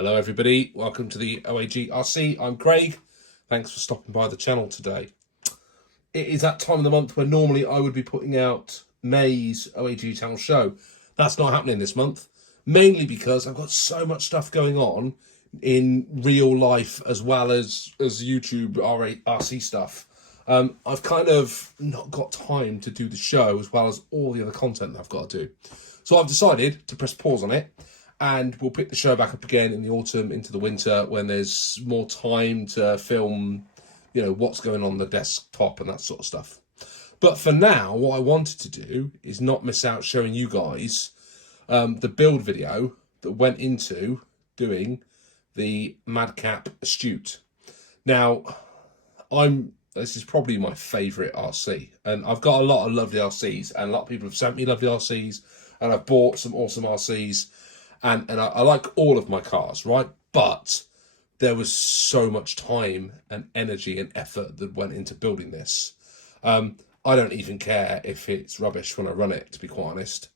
Hello everybody, welcome to the OAG RC. I'm Craig. Thanks for stopping by the channel today. It is that time of the month where normally I would be putting out May's OAG channel show. That's not happening this month, mainly because I've got so much stuff going on in real life as well as YouTube RC stuff. I've kind of not got time to do the show as well as all the other content that I've got to do. So I've decided to press pause on it, and we'll pick the show back up again in the autumn into the winter when there's more time to film, you know, what's going on the desktop and that sort of stuff. But for now, what I wanted to do is not miss out showing you guys the build video that went into doing the Madcap Astute. Now, this is probably my favourite RC, and I've got a lot of lovely RCs, and a lot of people have sent me lovely RCs, and I've bought some awesome RCs, and I like all of my cars, right? But there was so much time and energy and effort that went into building this. I don't even care if it's rubbish when I run it, to be quite honest,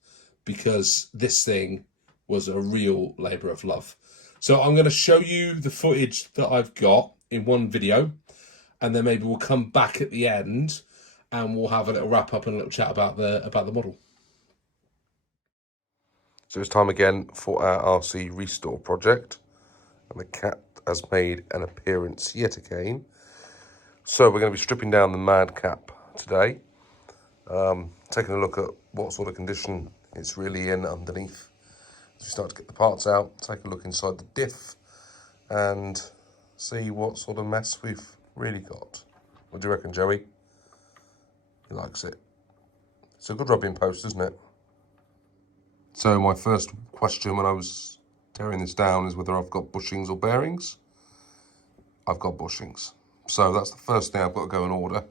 because this thing was a real labour of love. So I'm going to show you the footage that I've got in one video, and then maybe we'll come back at the end and we'll have a little wrap up and a little chat about the model. So it's time again for our RC restore project, and the cat has made an appearance yet again. So we're going to be stripping down the Madcap today, taking a look at what sort of condition it's really in underneath. As we start to get the parts out, take a look inside the diff and see what sort of mess we've really got. What do you reckon, Joey? He likes it. It's a good rubbing post, isn't it? So my first question when I was tearing this down is whether I've got bushings or bearings. I've got bushings. So that's the first thing I've got to go and order,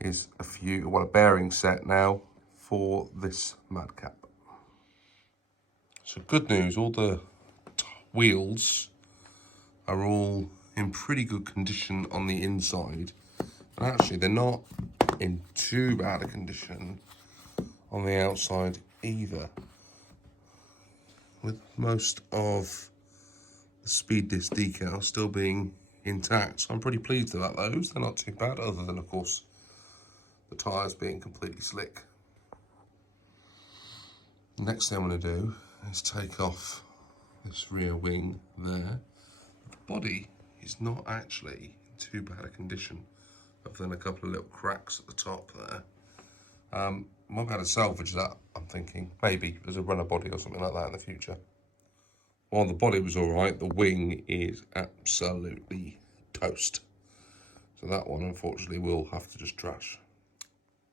is a bearing set now for this Madcap. So good news, all the wheels are all in pretty good condition on the inside. And actually they're not in too bad a condition on the outside either, with most of the speed disc decal still being intact. So I'm pretty pleased about those. They're not too bad, other than, of course, the tyres being completely slick. The next thing I'm going to do is take off this rear wing there. The body is not actually in too bad a condition, other than a couple of little cracks at the top there. Might be able to salvage that, I'm thinking. Maybe as a runner body or something like that in the future. While the body was all right, the wing is absolutely toast. So that one, unfortunately, we'll have to just trash.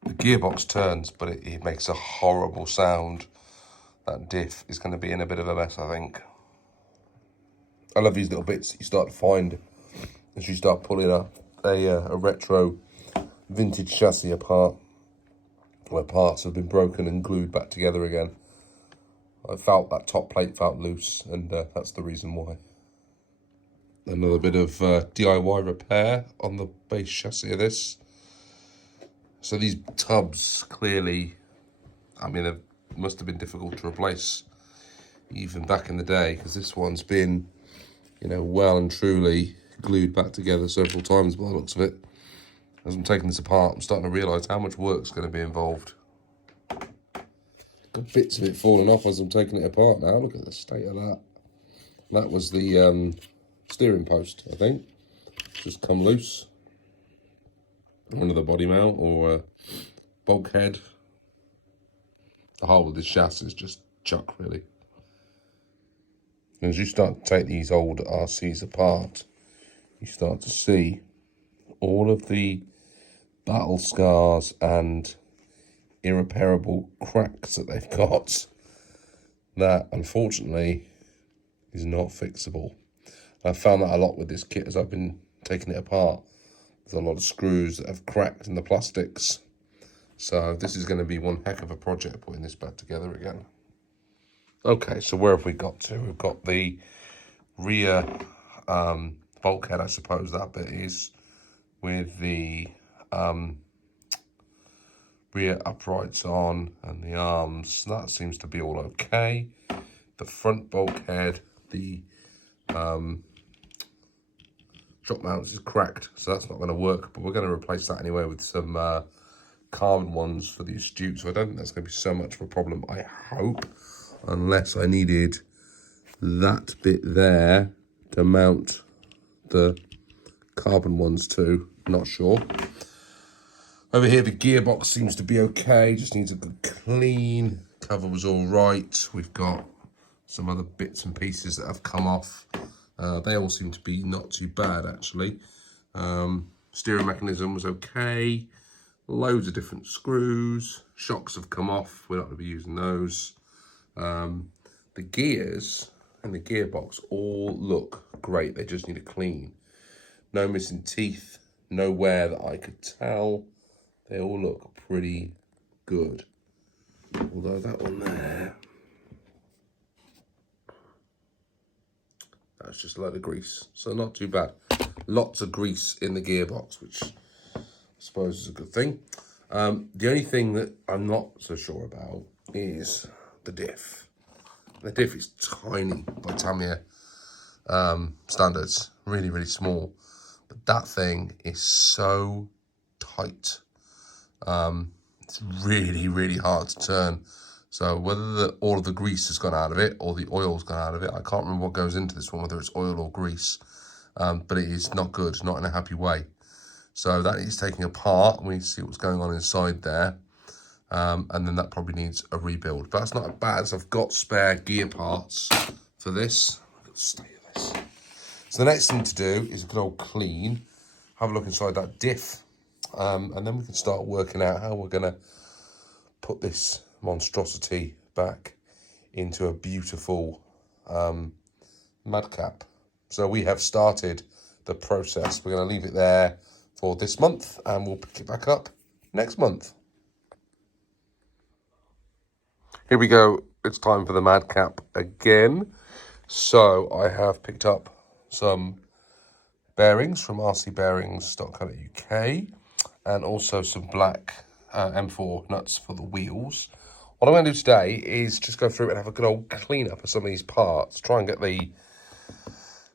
The gearbox turns, but it makes a horrible sound. That diff is going to be in a bit of a mess, I think. I love these little bits that you start to find as you start pulling up a retro vintage chassis apart, where parts have been broken and glued back together again. I felt that top plate felt loose, and that's the reason why. Another bit of DIY repair on the base chassis of this. So these tubs clearly, I mean, it must have been difficult to replace even back in the day, because this one's been, you know, well and truly glued back together several times by the looks of it. As I'm taking this apart, I'm starting to realise how much work's going to be involved. Got bits of it falling off as I'm taking it apart now. Look at the state of that. That was the steering post, I think. Just come loose. Under the body mount or bulkhead. The whole of this chassis is just chuck, really. As you start to take these old RCs apart, you start to see all of the battle scars and irreparable cracks that they've got that unfortunately is not fixable. I've found that a lot with this kit as I've been taking it apart. There's a lot of screws that have cracked in the plastics, so this is going to be one heck of a project putting this back together again. Okay, so where have we got to? We've got the rear bulkhead, I suppose that bit is, with the rear uprights on and the arms. That seems to be all okay. The front bulkhead, the shock mounts is cracked, so that's not going to work, but we're going to replace that anyway with some carbon ones for the Astute, so I don't think that's going to be so much of a problem, I hope, unless I needed that bit there to mount the carbon ones too, not sure. Over here the gearbox seems to be okay, just needs a good clean. Cover was all right. We've got some other bits and pieces that have come off. They all seem to be not too bad actually. Steering mechanism was okay. Loads of different screws. Shocks have come off, we're not going to be using those. The gears and the gearbox all look great, they just need a clean. No missing teeth, no wear that I could tell. They all look pretty good. Although that one there, that's just a load of grease, so not too bad. Lots of grease in the gearbox, which I suppose is a good thing. The only thing that I'm not so sure about is the diff. The diff is tiny by Tamiya standards, really, really small. But that thing is so tight. It's really, really hard to turn. So whether all of the grease has gone out of it or the oil's gone out of it, I can't remember what goes into this one, whether it's oil or grease. But it is not good, not in a happy way. So that is taking apart. We need to see what's going on inside there. And then that probably needs a rebuild. But that's not bad, so I've got spare gear parts for this. Look at the state of this. So the next thing to do is a good old clean. Have a look inside that diff. And then we can start working out how we're going to put this monstrosity back into a beautiful Madcap. So we have started the process. We're going to leave it there for this month and we'll pick it back up next month. Here we go. It's time for the Madcap again. So I have picked up some bearings from rcbearings.co.uk and also some black M4 nuts for the wheels. What I'm going to do today is just go through and have a good old clean up of some of these parts. Try and get the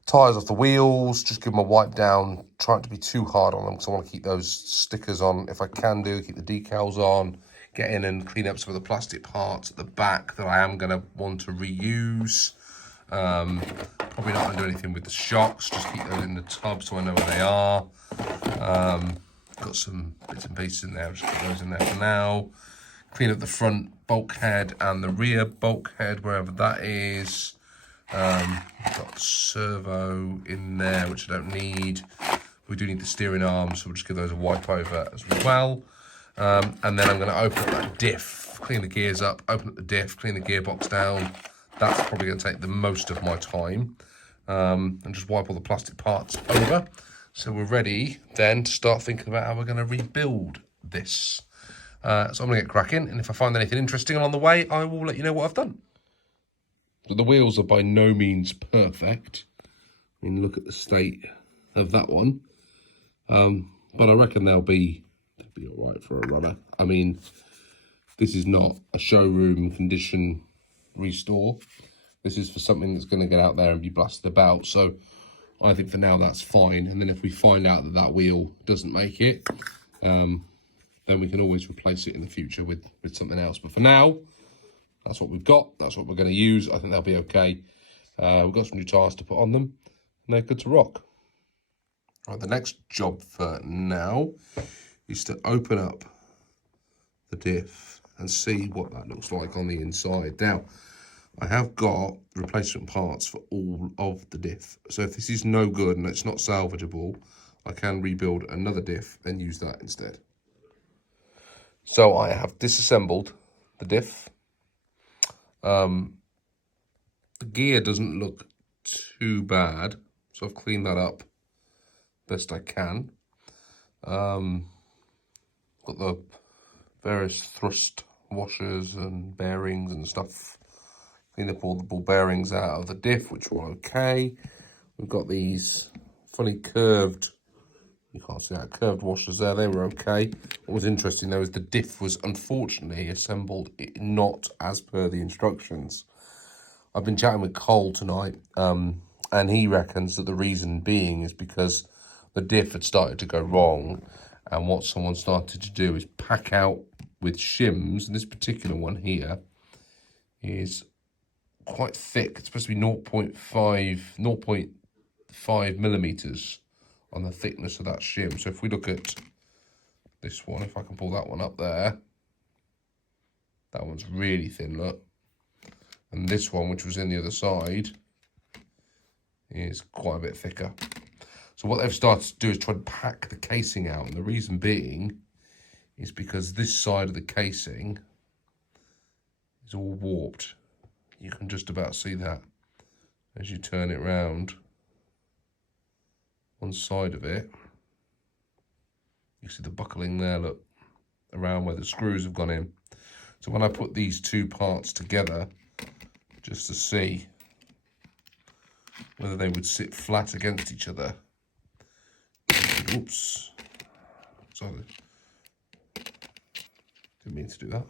tyres off the wheels, just give them a wipe down. Try not to be too hard on them because I want to keep those stickers on if I can do, keep the decals on. Get in and clean up some of the plastic parts at the back that I am going to want to reuse. Probably not going to do anything with the shocks, just keep those in the tub so I know where they are. Got some bits and pieces in there, just put those in there for now. Clean up the front bulkhead and the rear bulkhead, wherever that is. Got servo in there, which I don't need. We do need the steering arms, so we'll just give those a wipe over as well. And then I'm going to open up that diff, clean the gears up, open up the diff, clean the gearbox down. That's probably going to take the most of my time. And just wipe all the plastic parts over. So we're ready then to start thinking about how we're going to rebuild this. So I'm going to get cracking, and if I find anything interesting along the way, I will let you know what I've done. So the wheels are by no means perfect. I mean, look at the state of that one. But I reckon they'll be all right for a runner. I mean, this is not a showroom condition restore. This is for something that's going to get out there and be blasted about. So I think for now that's fine. And then if we find out that that wheel doesn't make it, then we can always replace it in the future with something else. But for now, that's what we've got. That's what we're going to use. I think they'll be okay. We've got some new tyres to put on them, and they're good to rock. Right, the next job for now is to open up the diff and see what that looks like on the inside. Now, I have got replacement parts for all of the diff. So if this is no good and it's not salvageable, I can rebuild another diff and use that instead. So I have disassembled the diff. The gear doesn't look too bad, so I've cleaned that up best I can. Got the various thrust washers and bearings and stuff. Cleaned up all the ball bearings out of the diff, which were okay. We've got these funny curved, you can't see that, curved washers there, they were okay. What was interesting though is the diff was unfortunately assembled not as per the instructions. I've been chatting with Cole tonight, and And he reckons that the reason being is because the diff had started to go wrong, and what someone started to do is pack out with shims, and this particular one here is quite thick. It's supposed to be 0.5 millimeters on the thickness of that shim. So if we look at this one, if I can pull that one up there, that one's really thin, look. And this one, which was in the other side, is quite a bit thicker. So what they've started to do is try to pack the casing out, and the reason being is because this side of the casing is all warped. You can just about see that as you turn it round. One side of it, you see the buckling there, look, around where the screws have gone in. So when I put these two parts together, just to see whether they would sit flat against each other. Oops. Sorry. Didn't mean to do that.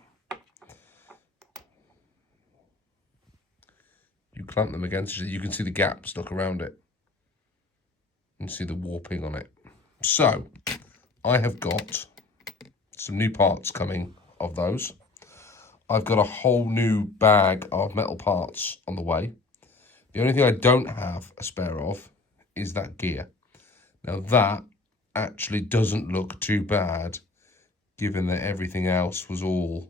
You clamp them against each other, you can see the gap stuck around it. You can see the warping on it. So, I have got some new parts coming of those. I've got a whole new bag of metal parts on the way. The only thing I don't have a spare of is that gear. Now that actually doesn't look too bad, given that everything else was all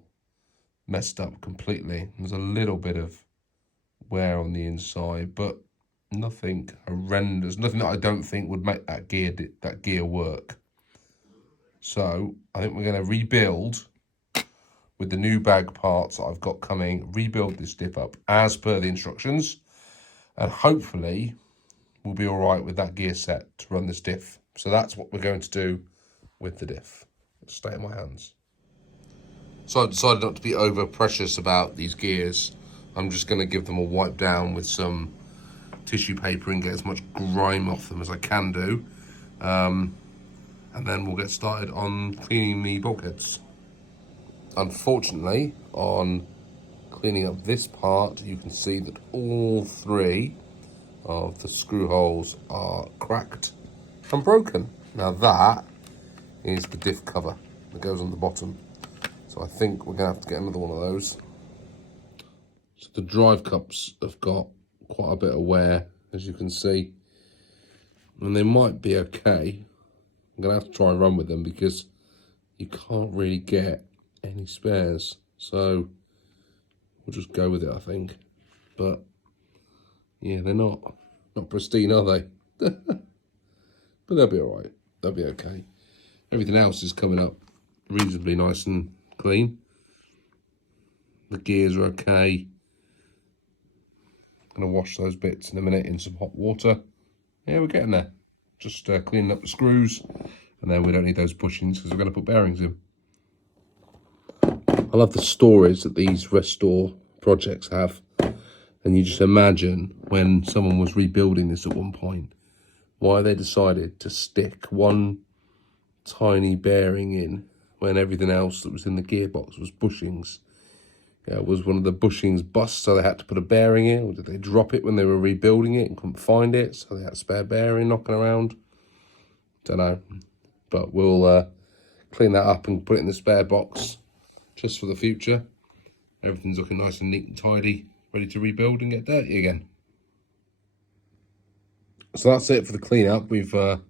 messed up completely. There's a little bit of wear on the inside, but nothing horrendous, nothing that I don't think would make that gear work. So I think we're going to rebuild with the new bag parts that I've got coming, rebuild this dip up as per the instructions, and hopefully we'll be all right with that gear set to run this diff. So that's what we're going to do with the diff. It'll stay in my hands. So I decided not to be over precious about these gears. I'm just going to give them a wipe down with some tissue paper and get as much grime off them as I can do. And then we'll get started on cleaning the bulkheads. Unfortunately, on cleaning up this part, you can see that all three of the screw holes are cracked and broken. Now that is the diff cover that goes on the bottom. So I think we're going to have to get another one of those. So the drive cups have got quite a bit of wear, as you can see. And they might be okay. I'm going to have to try and run with them because you can't really get any spares. So we'll just go with it, I think. But yeah, they're not pristine, are they? But they'll be all right. They'll be okay. Everything else is coming up reasonably nice and clean. The gears are okay. I'm going to wash those bits in a minute in some hot water. Yeah, we're getting there. Just cleaning up the screws, and then we don't need those bushings because we're going to put bearings in. I love the stories that these restore projects have. And you just imagine when someone was rebuilding this at one point, why they decided to stick one tiny bearing in when everything else that was in the gearbox was bushings. Yeah, was one of the bushings bust, so they had to put a bearing in, or did they drop it when they were rebuilding it and couldn't find it, so they had a spare bearing knocking around? Don't know. But we'll clean that up and put it in the spare box just for the future. Everything's looking nice and neat and tidy, ready to rebuild and get dirty again. So that's it for the cleanup. We've got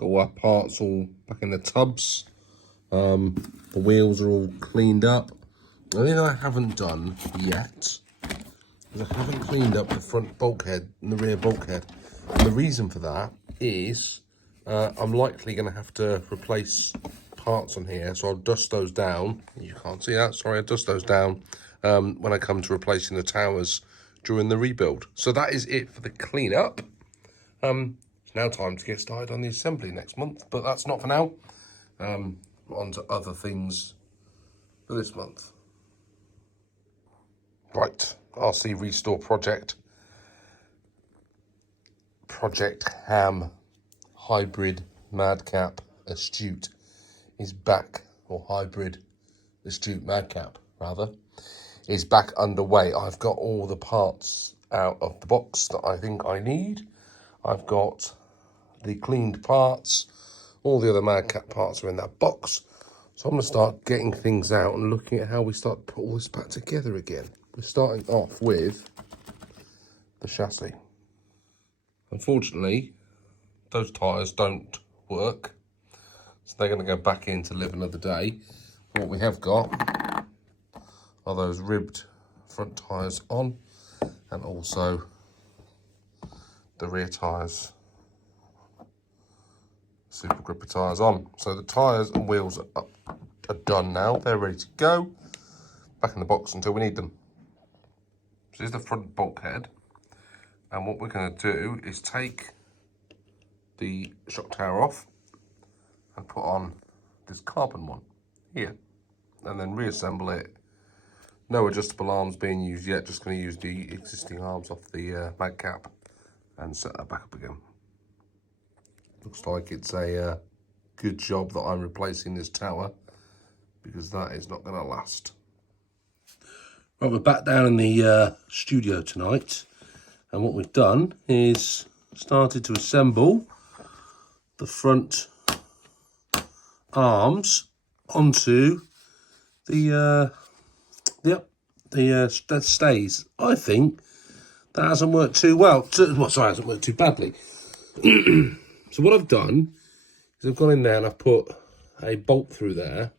all our parts all back in the tubs. The wheels are all cleaned up. The only thing I haven't done yet is I haven't cleaned up the front bulkhead and the rear bulkhead. And the reason for that is I'm likely going to have to replace parts on here, so I'll dust those down. You can't see that, sorry, I'll dust those down when I come to replacing the towers during the rebuild. So that is it for the cleanup. It's now time to get started on the assembly next month, but that's not for now. On to other things for this month. Right, RC Restore Project Ham Hybrid Madcap Astute is back, or Hybrid Astute Madcap rather, is back underway. I've got all the parts out of the box that I think I need. I've got the cleaned parts. All the other Madcap parts are in that box. So I'm going to start getting things out and looking at how we start to put all this back together again. We're starting off with the chassis. Unfortunately, those tyres don't work. So they're going to go back in to live another day. What we have got are those ribbed front tyres on, and also the rear tyres, super gripper tyres on. So the tyres and wheels are done now. They're ready to go. Back in the box until we need them. So here's the front bulkhead. And what we're going to do is take the shock tower off and put on this carbon one here. And then reassemble it. No adjustable arms being used yet. Just going to use the existing arms off the Madcap and set that back up again. Looks like it's a good job that I'm replacing this tower, because that is not going to last. Right, we're back down in the studio tonight, and what we've done is started to assemble the front arms onto the that stays. I think that hasn't worked too well. Hasn't worked too badly. So what I've done is I've gone in there and I've put a bolt through there,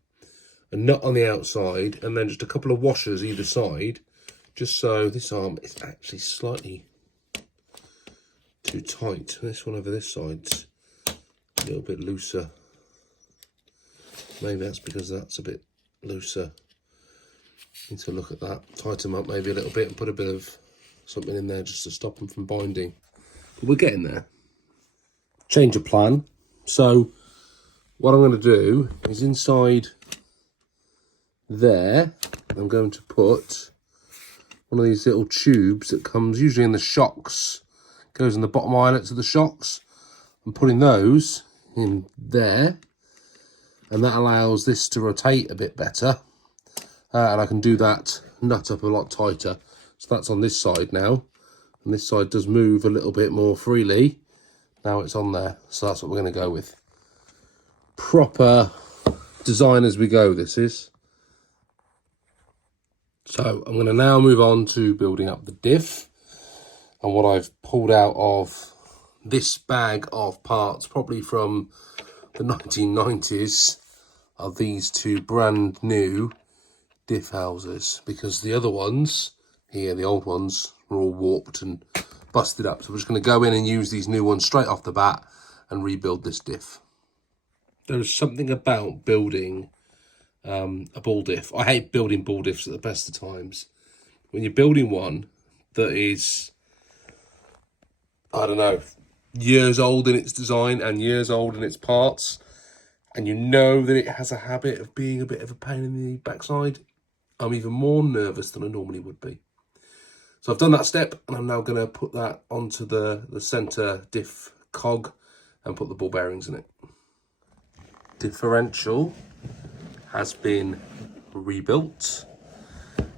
a nut on the outside, and then just a couple of washers either side, just so this arm is actually slightly too tight. This one over this side's a little bit looser. Maybe that's because that's a bit looser. Need to look at that, tighten them up maybe a little bit and put a bit of something in there just to stop them from binding. But we're getting there. Change of plan. So what I'm going to do is inside there, I'm going to put one of these little tubes that comes usually in the shocks, goes in the bottom eyelets of the shocks. I'm putting those in there, and that allows this to rotate a bit better. And I can do that nut up a lot tighter. So that's on this side now. And this side does move a little bit more freely. Now it's on there. So that's what we're going to go with. Proper design as we go, this is. So I'm going to now move on to building up the diff. And what I've pulled out of this bag of parts, probably from the 1990s, are these two brand new diff houses, because the other ones here, the old ones, were all warped and busted up. So we're just going to go in and use these new ones straight off the bat and rebuild this diff. There's something about building a ball diff. I hate building ball diffs at the best of times. When you're building one that is, I don't know, years old in its design and years old in its parts, and you know that it has a habit of being a bit of a pain in the backside, I'm even more nervous than I normally would be. So I've done that step, and I'm now going to put that onto the centre diff cog and put the ball bearings in it. Differential has been rebuilt.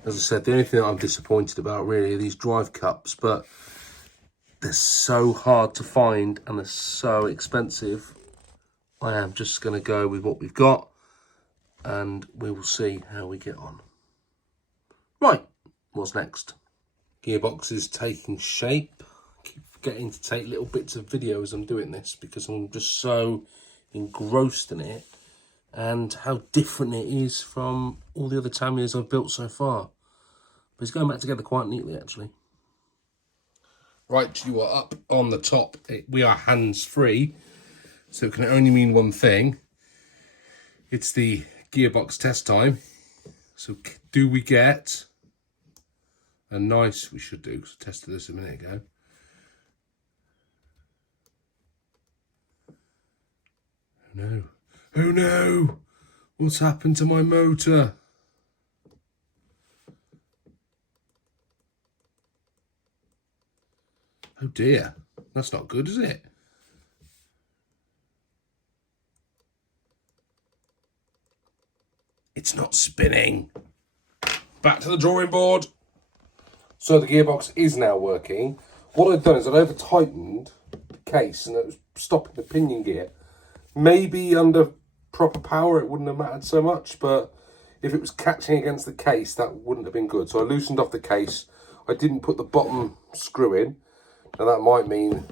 As I said, the only thing that I'm disappointed about really are these drive cups, but they're so hard to find and they're so expensive. I am just going to go with what we've got, and we will see how we get on. Right, what's next? Gearbox is taking shape. I keep forgetting to take little bits of video as I'm doing this because I'm just so engrossed in it and how different it is from all the other Tamiyas I've built so far. But it's going back together quite neatly, actually. Right, you are up on the top. We are hands-free, so it can only mean one thing. It's the gearbox test time. So do we get a nice, we should do, because I tested this a minute ago. Oh no. Oh no! What's happened to my motor? Oh dear. That's not good, is it? It's not spinning. Back to the drawing board. So the gearbox is now working. What I've done is I've over-tightened the case and it was stopping the pinion gear. Maybe under proper power it wouldn't have mattered so much, but if it was catching against the case, that wouldn't have been good. So I loosened off the case. I didn't put the bottom screw in. Now that might mean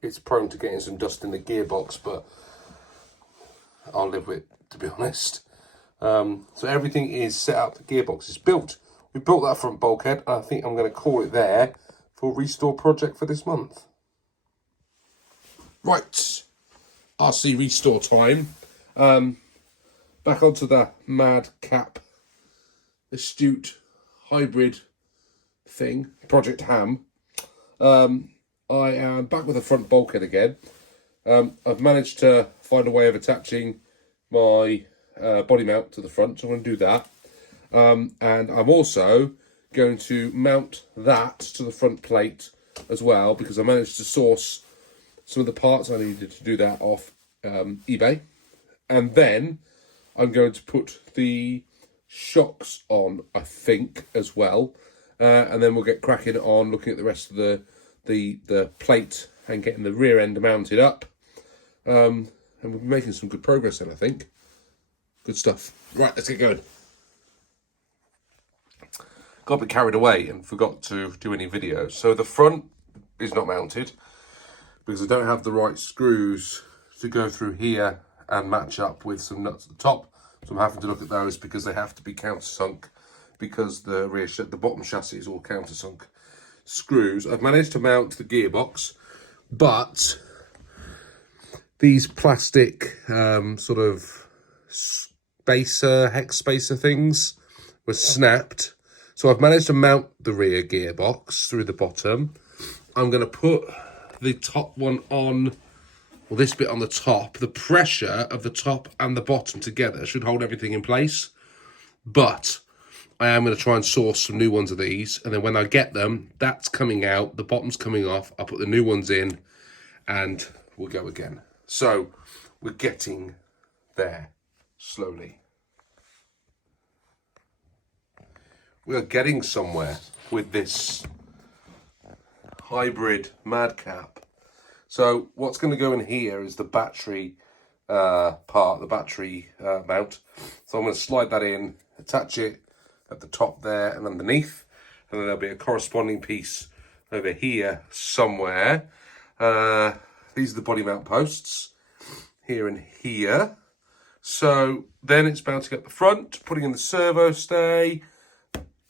it's prone to getting some dust in the gearbox, but I'll live with it, to be honest. So everything is set up, the gearbox is built. We built that front bulkhead, and I think I'm going to call it there for restore project for this month. Right, RC restore time. Back onto the Madcap Astute hybrid thing, Project Ham. I am back with the front bulkhead again. I've managed to find a way of attaching my body mount to the front, so I'm going to do that. And I'm also going to mount that to the front plate as well, because I managed to source some of the parts I needed to do that off eBay. And then I'm going to put the shocks on, I think, as well. And then we'll get cracking on looking at the rest of the plate and getting the rear end mounted up. And we'll be making some good progress then, I think. Good stuff. Right, let's get going. Got a bit carried away and forgot to do any videos. So the front is not mounted because I don't have the right screws to go through here and match up with some nuts at the top. So I'm having to look at those because they have to be countersunk, because the bottom chassis is all countersunk screws. I've managed to mount the gearbox, but these plastic sort of hex spacer things were snapped. So I've managed to mount the rear gearbox through the bottom. I'm going to put the top one on, well, this bit on the top. The pressure of the top and the bottom together should hold everything in place. But I am going to try and source some new ones of these. And then when I get them, that's coming out, the bottom's coming off. I'll put the new ones in and we'll go again. So we're getting there slowly. We are getting somewhere with this hybrid Madcap. So what's going to go in here is the battery part, the battery mount. So I'm going to slide that in, attach it at the top there and underneath, and then there'll be a corresponding piece over here somewhere. These are the body mount posts, here and here. So then it's mounting up the front, putting in the servo stay,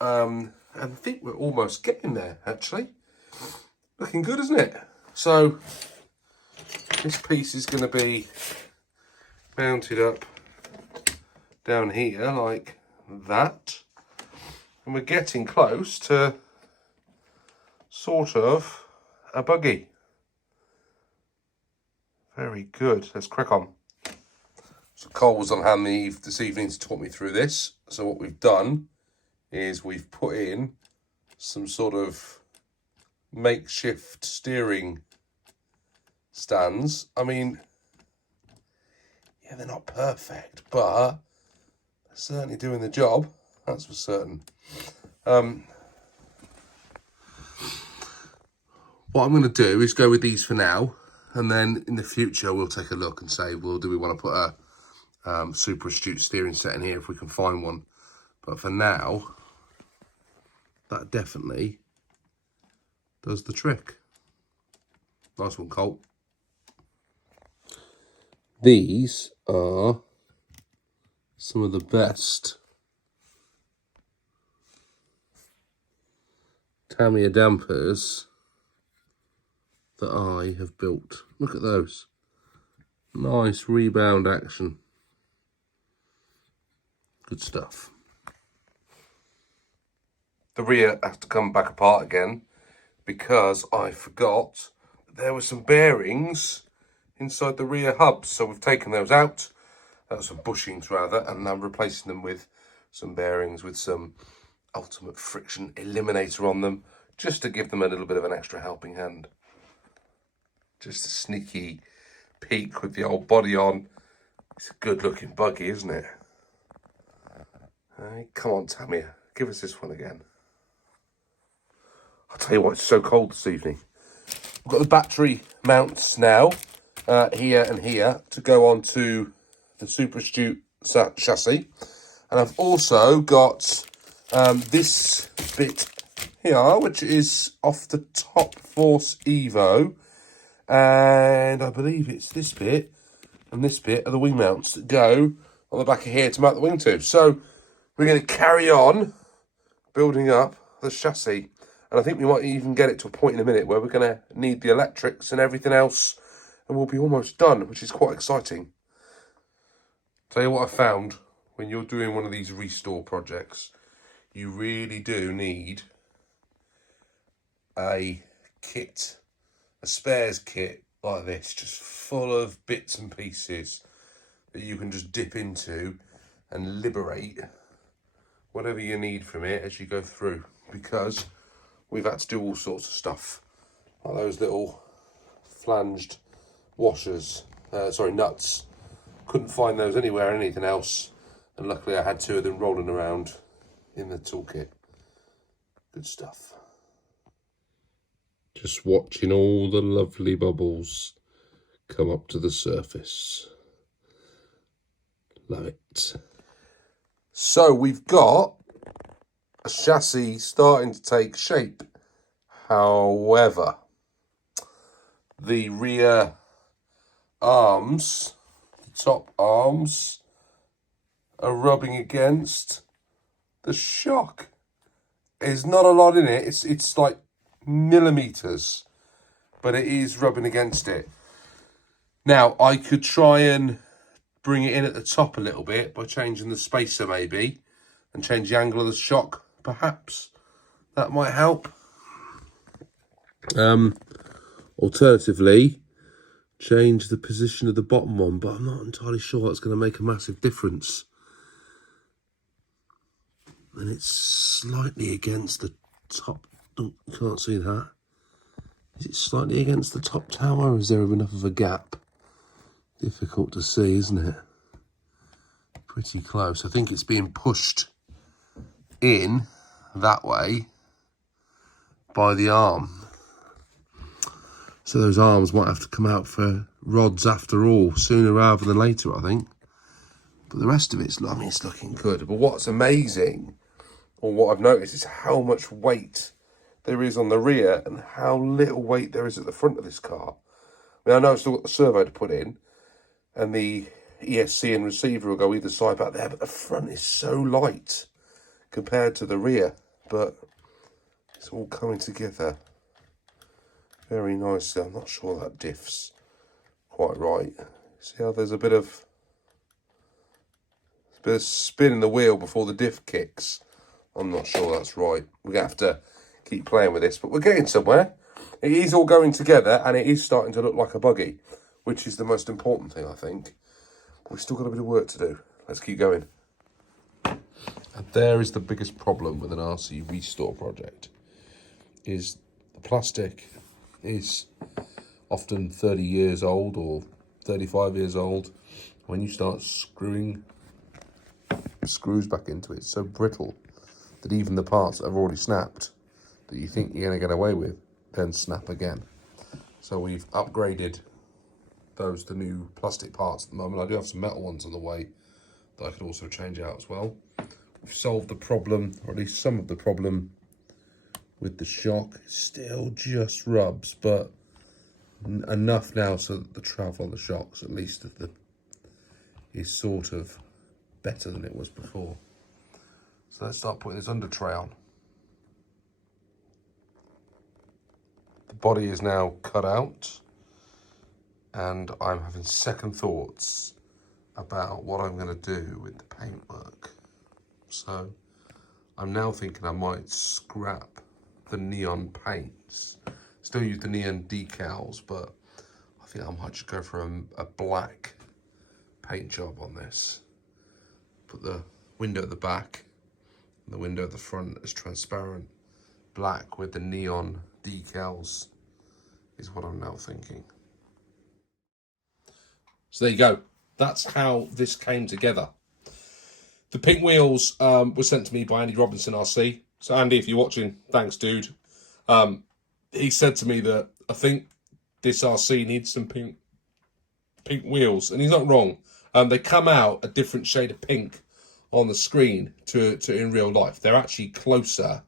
and I think we're almost getting there, actually. Looking good, isn't it? So this piece is going to be mounted up down here like that. And we're getting close to sort of a buggy. Very good. Let's crack on. So Cole was on hand this evening to talk me through this. So what we've done is we've put in some sort of makeshift steering stands. I mean, yeah, they're not perfect, but they're certainly doing the job. That's for certain. What I'm going to do is go with these for now, and then in the future we'll take a look and say, well, do we want to put a super astute steering set in here if we can find one? But for now, that definitely does the trick. Nice one, Colt. These are some of the best Tamiya dampers that I have built. Look at those. Nice rebound action. Good stuff. The rear has to come back apart again because I forgot there were some bearings inside the rear hubs. So we've taken those out. Some bushings rather, and I'm replacing them with some bearings with some ultimate friction eliminator on them, just to give them a little bit of an extra helping hand. Just a sneaky peek with the old body on. It's a good looking buggy, isn't it? Hey, come on, Tamiya, give us this one again. I'll tell you what, it's so cold this evening. I've got the battery mounts now, here and here, to go onto the Super Astute chassis. And I've also got this bit here, which is off the Top Force Evo. And I believe it's this bit and this bit are the wing mounts that go on the back of here to mount the wing to. So we're going to carry on building up the chassis. And I think we might even get it to a point in a minute where we're going to need the electrics and everything else. And we'll be almost done, which is quite exciting. Tell you what I found when you're doing one of these restore projects. You really do need a kit, a spares kit like this, just full of bits and pieces that you can just dip into and liberate whatever you need from it as you go through. Because we've had to do all sorts of stuff, like those little flanged washers, nuts. Couldn't find those anywhere or anything else, and luckily I had two of them rolling around in the toolkit. Good stuff. Just watching all the lovely bubbles come up to the surface. Love it. So we've got a chassis starting to take shape. However, the rear arms, the top arms, are rubbing against the shock. There's not a lot in it. It's like millimeters, but it is rubbing against it. Now, I could try and bring it in at the top a little bit by changing the spacer maybe, and change the angle of the shock, perhaps. That might help. Alternatively, change the position of the bottom one, but I'm not entirely sure that's going to make a massive difference. And it's slightly against the top. Oh, you can't see that. Is it slightly against the top tower, or is there enough of a gap? Difficult to see, isn't it? Pretty close. I think it's being pushed in that way by the arm. So those arms might have to come out for rods after all, sooner rather than later, I think. But the rest of it's looking good. But what's amazing, or what I've noticed, is how much weight there is on the rear and how little weight there is at the front of this car. I mean, I know I've still got the servo to put in, and the ESC and receiver will go either side back there, but the front is so light compared to the rear. But it's all coming together very nicely. I'm not sure that diff's quite right. See how there's a bit of spin in the wheel before the diff kicks? I'm not sure that's right. We're going to have to keep playing with this, but we're getting somewhere. It is all going together, and it is starting to look like a buggy, which is the most important thing, I think. But we've still got a bit of work to do. Let's keep going. And there is the biggest problem with an RC restore project, is the plastic is often 30 years old or 35 years old. When you start screwing screws back into it, it's so brittle that even the parts that have already snapped that you think you're going to get away with then snap again. So we've upgraded those to new plastic parts at the moment. I do have some metal ones on the way that I could also change out as well. We've solved the problem, or at least some of the problem, with the shock. It still just rubs, but enough now so that the travel on the shocks, at least is sort of better than it was before. So let's start putting this under tray on. The body is now cut out, and I'm having second thoughts about what I'm going to do with the paintwork. So I'm now thinking I might scrap the neon paints. Still use the neon decals, but I think I might just go for a black paint job on this. Put the window at the back and the window at the front as transparent black with the neon decals is what I'm now thinking. So there you go. That's how this came together. The pink wheels were sent to me by Andy Robinson RC. So Andy, if you're watching, thanks, dude. He said to me that I think this RC needs some pink wheels, and he's not wrong. They come out a different shade of pink on the screen to in real life. They're actually closer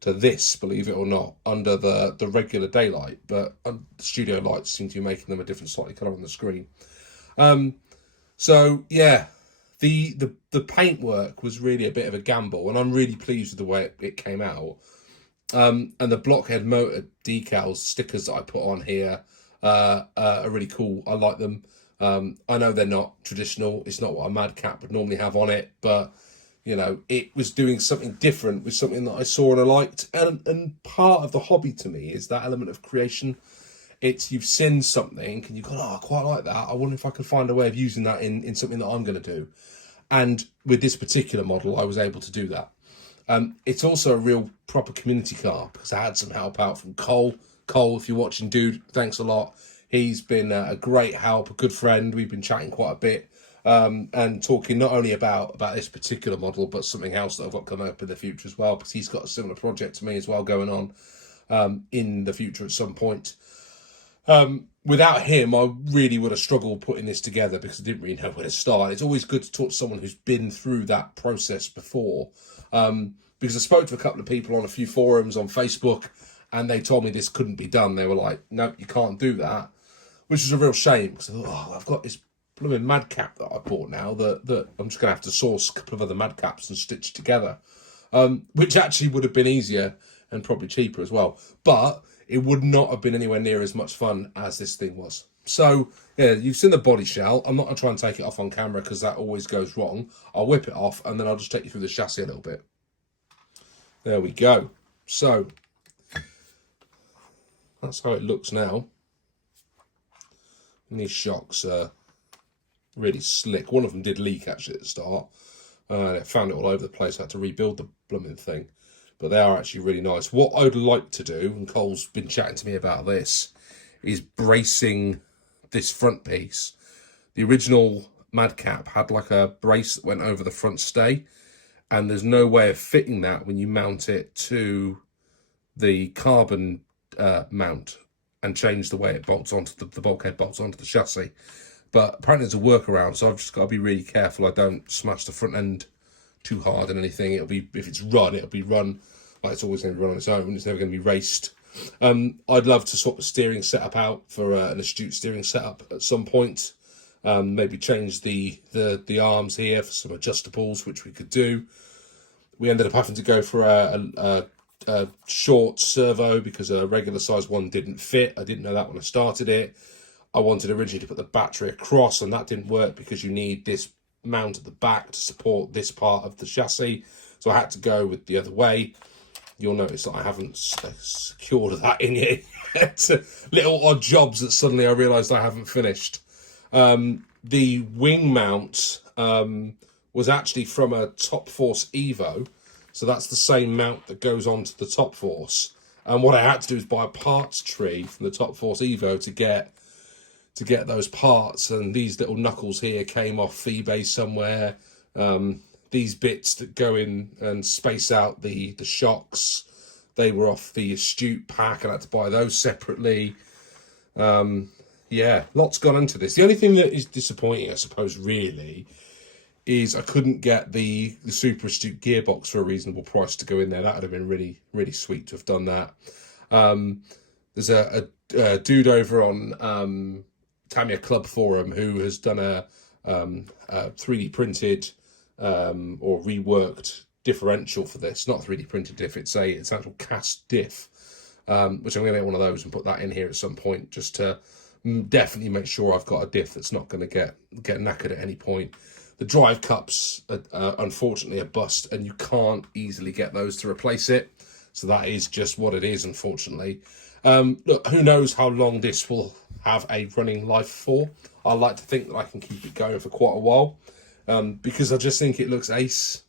to this, believe it or not, under the regular daylight, but the studio lights seem to be making them a different slightly colour on the screen. So yeah, the paintwork was really a bit of a gamble, and I'm really pleased with the way it came out. And the blockhead motor decals, stickers that I put on here are really cool. I like them. I know they're not traditional. It's not what a Madcap would normally have on it, but you know, it was doing something different with something that I saw and I liked. And part of the hobby to me is that element of creation. It's you've seen something and you go, oh, I quite like that. I wonder if I can find a way of using that in something that I'm going to do. And with this particular model, I was able to do that. It's also a real proper community car because I had some help out from Cole. Cole, if you're watching, dude, thanks a lot. He's been a great help, a good friend. We've been chatting quite a bit. And talking not only about this particular model, but something else that I've got coming up in the future as well, because he's got a similar project to me as well going on in the future at some point. Without him, I really would have struggled putting this together because I didn't really know where to start. It's always good to talk to someone who's been through that process before, because I spoke to a couple of people on a few forums on Facebook, and they told me this couldn't be done. They were like, no, you can't do that, which is a real shame because I thought, oh, I've got this blooming Madcap that I bought now that I'm just going to have to source a couple of other Madcaps and stitch together, which actually would have been easier and probably cheaper as well, but it would not have been anywhere near as much fun as this thing was. So yeah, you've seen the body shell. I'm not going to try and take it off on camera because that always goes wrong. I'll whip it off and then I'll just take you through the chassis a little bit. There we go. So that's how it looks now. And these shocks are really slick. One of them did leak actually at the start. I found it all over the place. I had to rebuild the blooming thing. But they are actually really nice. What I'd like to do, and Cole's been chatting to me about this, is bracing this front piece. The original Madcap had like a brace that went over the front stay, and there's no way of fitting that when you mount it to the carbon mount and change the way it bolts onto the bulkhead bolts onto the chassis. But apparently there's a workaround, so I've just got to be really careful I don't smash the front end too hard and anything. It'll be, if it's run, it'll be run like it's always going to be run on its own. It's never going to be raced. I'd love to sort the steering setup out for an Astute steering setup at some point. Maybe change the arms here for some adjustables, which we could do. We ended up having to go for a short servo because a regular size one didn't fit. I didn't know that when I started it. I wanted originally to put the battery across, and that didn't work because you need this mount at the back to support this part of the chassis. So I had to go with the other way. You'll notice that I haven't secured that in yet. It's little odd jobs that suddenly I realised I haven't finished. The wing mount was actually from a Top Force Evo. So that's the same mount that goes onto the Top Force. And what I had to do is buy a parts tree from the Top Force Evo to get those parts. And these little knuckles here came off eBay somewhere. These bits that go in and space out the shocks, they were off the Astute pack, and I had to buy those separately. Yeah, lots gone into this. The only thing that is disappointing, I suppose, really, is I couldn't get the Super Astute gearbox for a reasonable price to go in there. That would have been really, really sweet to have done that. There's a dude over on Tamiya Club Forum who has done a 3D printed or reworked differential for this. Not 3D printed diff, it's actual cast diff, which I'm going to get one of those and put that in here at some point just to definitely make sure I've got a diff that's not going to get knackered at any point. The drive cups are unfortunately a bust, and you can't easily get those to replace it. So that is just what it is, unfortunately. Look, who knows how long this will have a running life for. I like to think that I can keep it going for quite a while, because I just think it looks ace.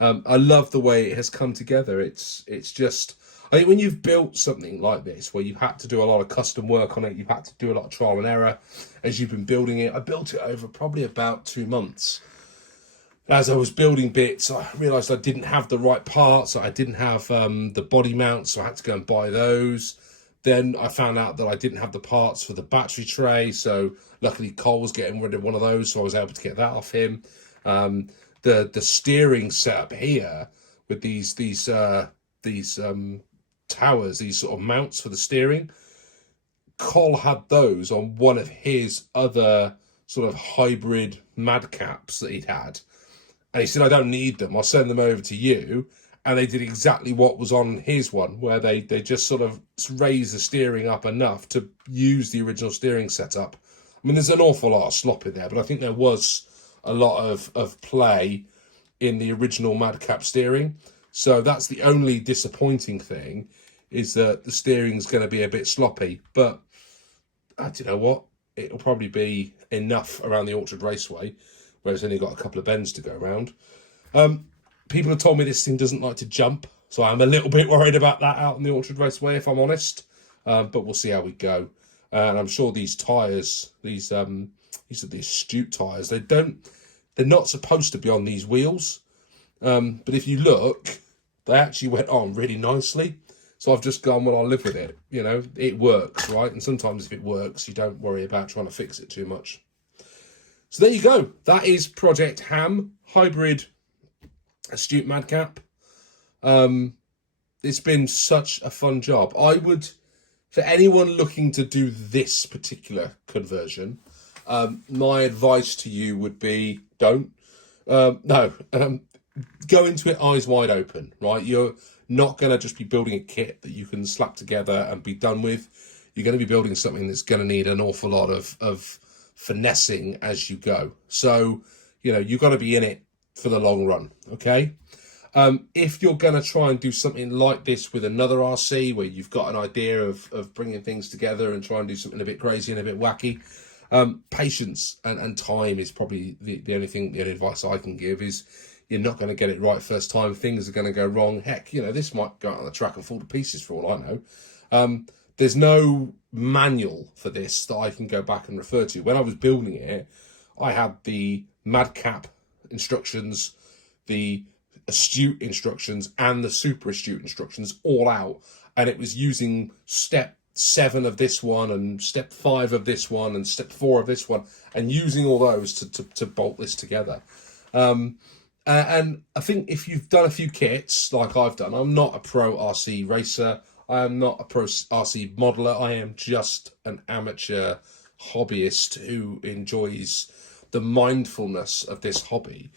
I love the way it has come together. It's just, I think when you've built something like this, where you've had to do a lot of custom work on it, you've had to do a lot of trial and error as you've been building it. I built it over probably about 2 months. as I was building bits, I realised I didn't have the right parts. I didn't have the body mounts, so I had to go and buy those. Then I found out that I didn't have the parts for the battery tray, so luckily Cole was getting rid of one of those, so I was able to get that off him. The steering setup here with these towers, these sort of mounts for the steering, Cole had those on one of his other sort of hybrid Madcaps that he'd had. And he said, I don't need them, I'll send them over to you. And they did exactly what was on his one, where they just sort of raised the steering up enough to use the original steering setup. I mean, there's an awful lot of slop in there, but I think there was a lot of play in the original Madcap steering. So that's the only disappointing thing, is that the steering's going to be a bit sloppy. But do you know what? It'll probably be enough around the Orchard Raceway, where it's only got a couple of bends to go around. People have told me this thing doesn't like to jump, so I'm a little bit worried about that out on the Orchard Raceway, if I'm honest. But we'll see how we go. And I'm sure these tyres, these are the Astute tyres, they're not supposed to be on these wheels. But if you look, they actually went on really nicely. So I've just gone, well, I'll live with it. You know, it works, right? And sometimes if it works, you don't worry about trying to fix it too much. So there you go. That is Project Ham, hybrid Astute Madcap. It's been such a fun job. I would, for anyone looking to do this particular conversion, my advice to you would be don't. Go into it eyes wide open, right? You're not going to just be building a kit that you can slap together and be done with. You're going to be building something that's going to need an awful lot of finessing as you go. So, you know, you've got to be in it for the long run, okay? If you're going to try and do something like this with another RC, where you've got an idea of bringing things together and try and do something a bit crazy and a bit wacky, patience and time is probably the only advice I can give. Is you're not going to get it right first time. Things are going to go wrong. Heck, you know, this might go out on the track and fall to pieces for all I know. There's no manual for this that I can go back and refer to. When I was building it, I had the Madcap instructions, the Astute instructions, and the Super Astute instructions all out. And it was using step 7 of this one, and step 5 of this one, and step 4 of this one, and using all those to bolt this together. And I think if you've done a few kits like I've done, I'm not a pro RC racer. I am not a pro RC modeler. I am just an amateur hobbyist who enjoys the mindfulness of this hobby.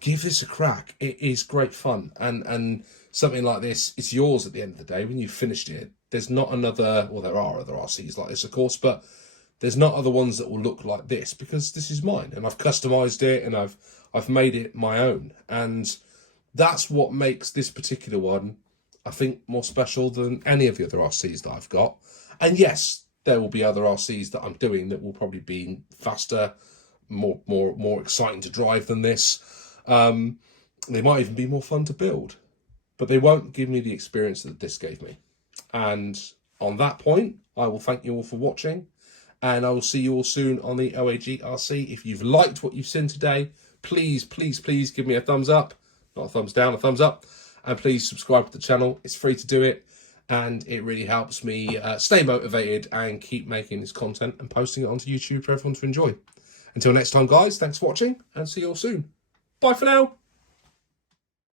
Give this a crack. It is great fun. And something like this, it's yours at the end of the day. When you've finished it, there's not another, well, there are other RCs like this, of course, but there's not other ones that will look like this, because this is mine, and I've customized it, and I've made it my own. And that's what makes this particular one, I think, more special than any of the other RCs that I've got. And yes, there will be other RCs that I'm doing that will probably be faster, more exciting to drive than this. They might even be more fun to build, but they won't give me the experience that this gave me. And on that point, I will thank you all for watching, and I will see you all soon on the OAG RC. If you've liked what you've seen today, please give me a thumbs up, not a thumbs down, a thumbs up, and please subscribe to the channel. It's free to do it, and it really helps me stay motivated and keep making this content and posting it onto YouTube for everyone to enjoy. Until next time, guys, thanks for watching, and see you all soon. Bye for now.